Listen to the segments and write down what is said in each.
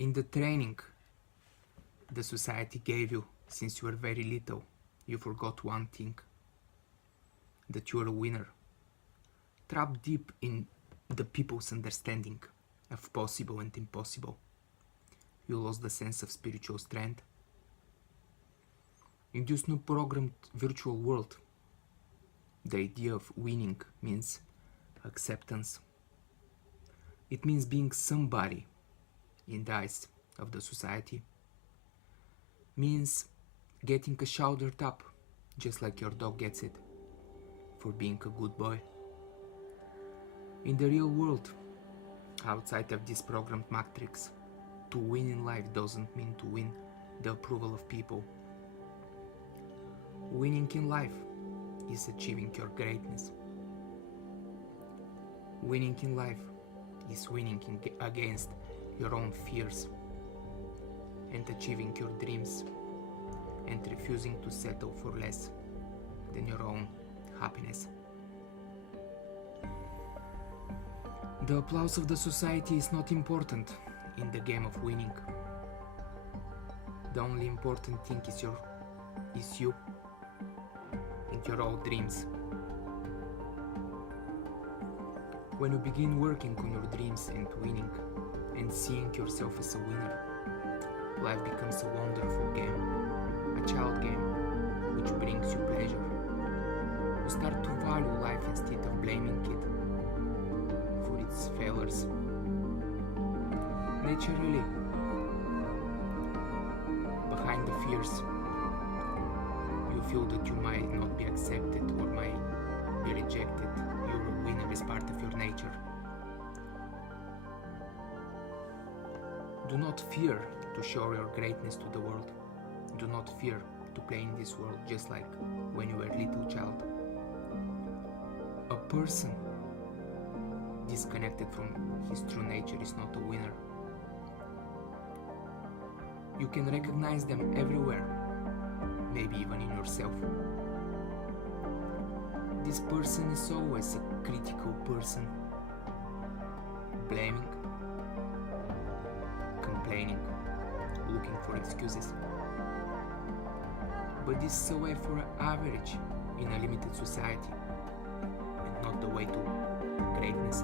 In the training the society gave you since you were very little, you forgot one thing, that you are a winner. Trapped deep in the people's understanding of possible and impossible, you lost the sense of spiritual strength. In this new programmed virtual world, the idea of winning means acceptance. It means being somebody in the eyes of the society. Means getting a shoulder tap, just like your dog gets it, for being a good boy. In the real world, outside of this programmed matrix, to win in life doesn't mean to win the approval of people. Winning in life is achieving your greatness. Winning in life is winning against your own fears and achieving your dreams and refusing to settle for less than your own happiness. The applause of the society is not important in the game of winning. The only important thing is you and your own dreams. When you begin working on your dreams and winning and seeing yourself as a winner, life becomes a wonderful game, a child game which brings you pleasure. You start to value life instead of blaming it for its failures. Naturally, behind the fears, you feel that you might not be accepted or might be rejected. You're a winner as part of your nature. Do not fear to show your greatness to the world. Do not fear to play in this world just like when you were a little child. A person disconnected from his true nature is not a winner. You can recognize them everywhere, maybe even in yourself. This person is always a critical person, blaming, complaining, looking for excuses. But this is a way for average in a limited society, and not the way to greatness.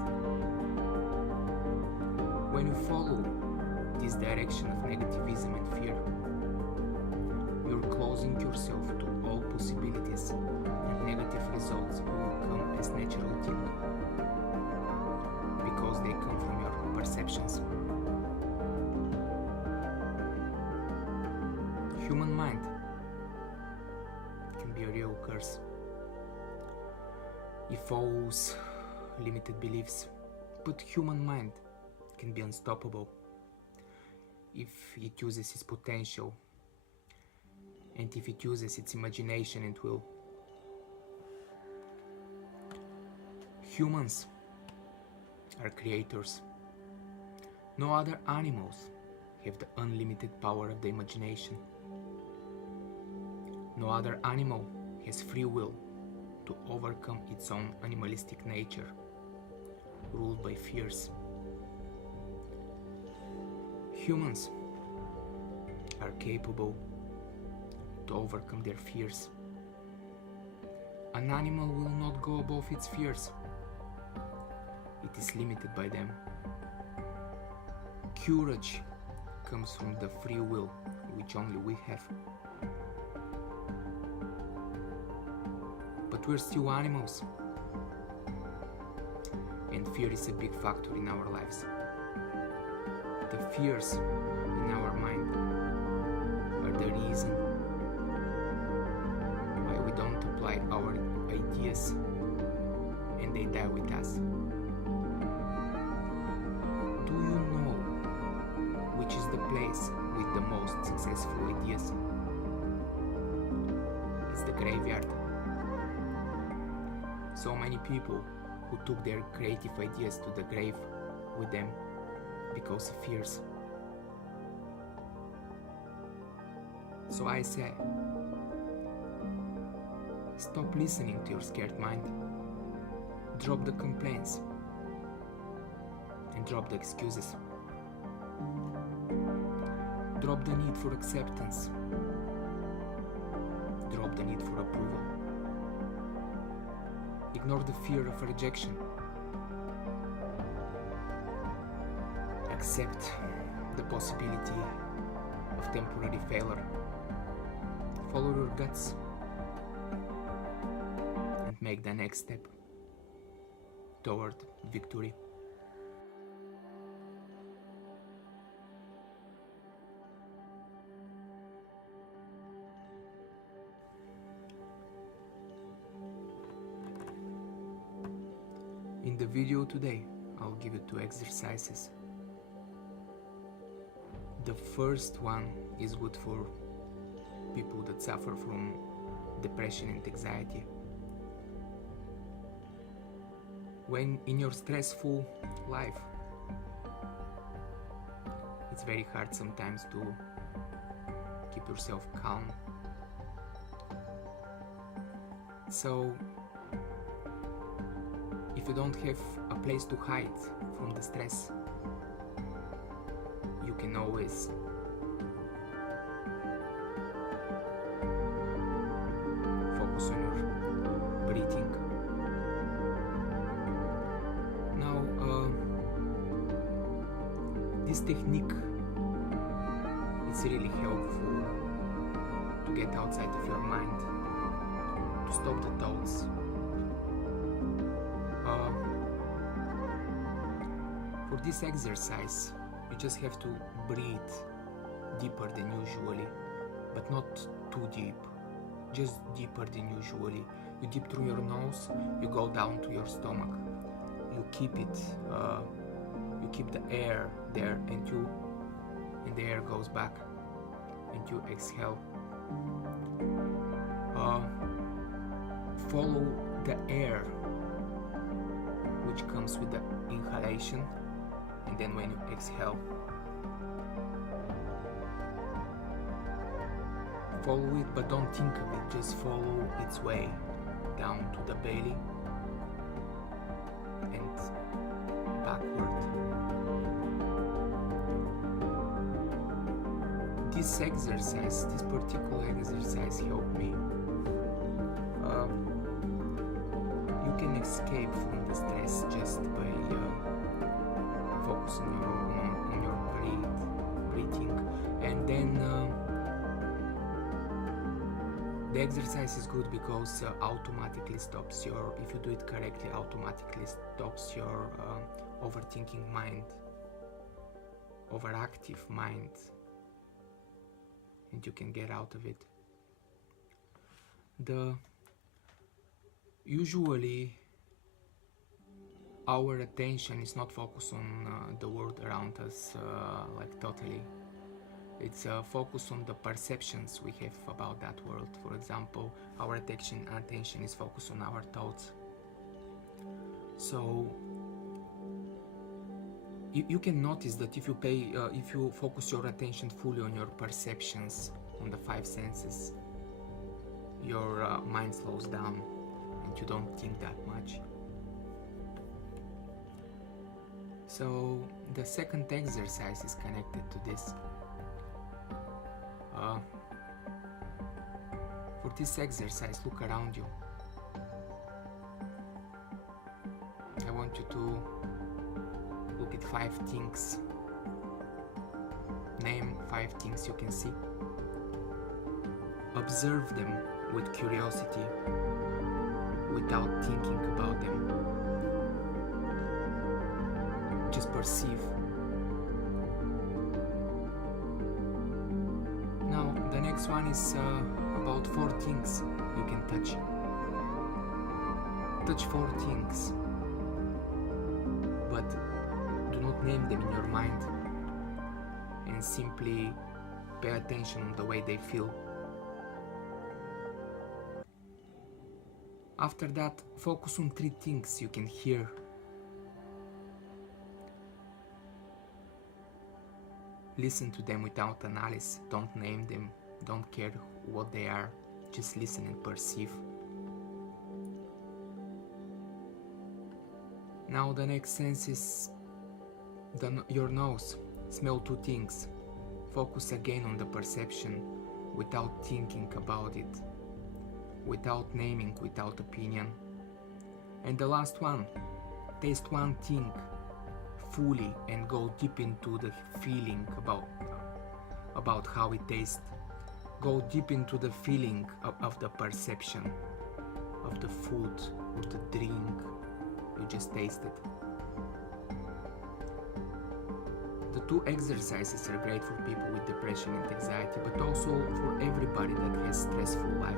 When you follow this direction of negativism and fear, you're closing yourself to all possibilities, and negative results will come as natural thing because they come from your perceptions. Human mind can be a real curse. It follows limited beliefs, but human mind can be unstoppable if it uses its potential and if it uses its imagination and will. Humans are creators. No other animals have the unlimited power of the imagination. No other animal has free will to overcome its own animalistic nature, ruled by fears. Humans are capable to overcome their fears. An animal will not go above its fears. It is limited by them. Courage comes from the free will which only we have. But we're still animals, and fear is a big factor in our lives. The fears in our mind are the reason why we don't apply our ideas and they die with us. Do you know which is the place with the most successful ideas? It's the graveyard. So many people who took their creative ideas to the grave with them because of fears. So I say, stop listening to your scared mind. Drop the complaints and drop the excuses. Drop the need for acceptance. Drop the need for approval. Ignore the fear of rejection. Accept the possibility of temporary failure. Follow your guts and make the next step toward victory. In the video today, I'll give you 2 exercises. The first one is good for people that suffer from depression and anxiety. When in your stressful life, it's very hard sometimes to keep yourself calm. So, if you don't have a place to hide from the stress, you can always focus on your breathing. Now, this technique is really helpful to get outside of your mind, to stop the thoughts. For this exercise, you just have to breathe deeper than usually, but not too deep, just deeper than usually. You deep through your nose, you go down to your stomach, you keep it, you keep the air there, and the air goes back, and you exhale. Follow the air which comes with the inhalation, and then when you exhale, follow it, but don't think of it, just follow its way down to the belly and backward. This exercise, this particular exercise helped me. You can escape from the stress just by focusing on your breathing, and then the exercise is good because automatically stops your, if you do it correctly, automatically stops your overthinking mind, overactive mind, and you can get out of it. Usually our attention is not focused on the world around us like totally. It's focused on the perceptions we have about that world. For example, our attention is focused on our thoughts. So you can notice that if you focus your attention fully on your perceptions, on the 5 senses, your mind slows down and you don't think that much. So the second exercise is connected to this. For this exercise, look around you. I want you to look at 5 things. Name 5 things you can see. Observe them with curiosity, without thinking about them. Just perceive. Now, the next one is about 4 things you can touch. Touch 4 things, but do not name them in your mind, and simply pay attention on the way they feel. After that, focus on 3 things you can hear. Listen to them without analysis. Don't name them. Don't care what they are. Just listen and perceive. Now the next sense is your nose. Smell 2 things. Focus again on the perception without thinking about it, without naming, without opinion. And the last one, taste one thing fully and go deep into the feeling about how it tastes. Go deep into the feeling of the perception of the food or the drink you just tasted. The two exercises are great for people with depression and anxiety, but also for everybody that has stressful life.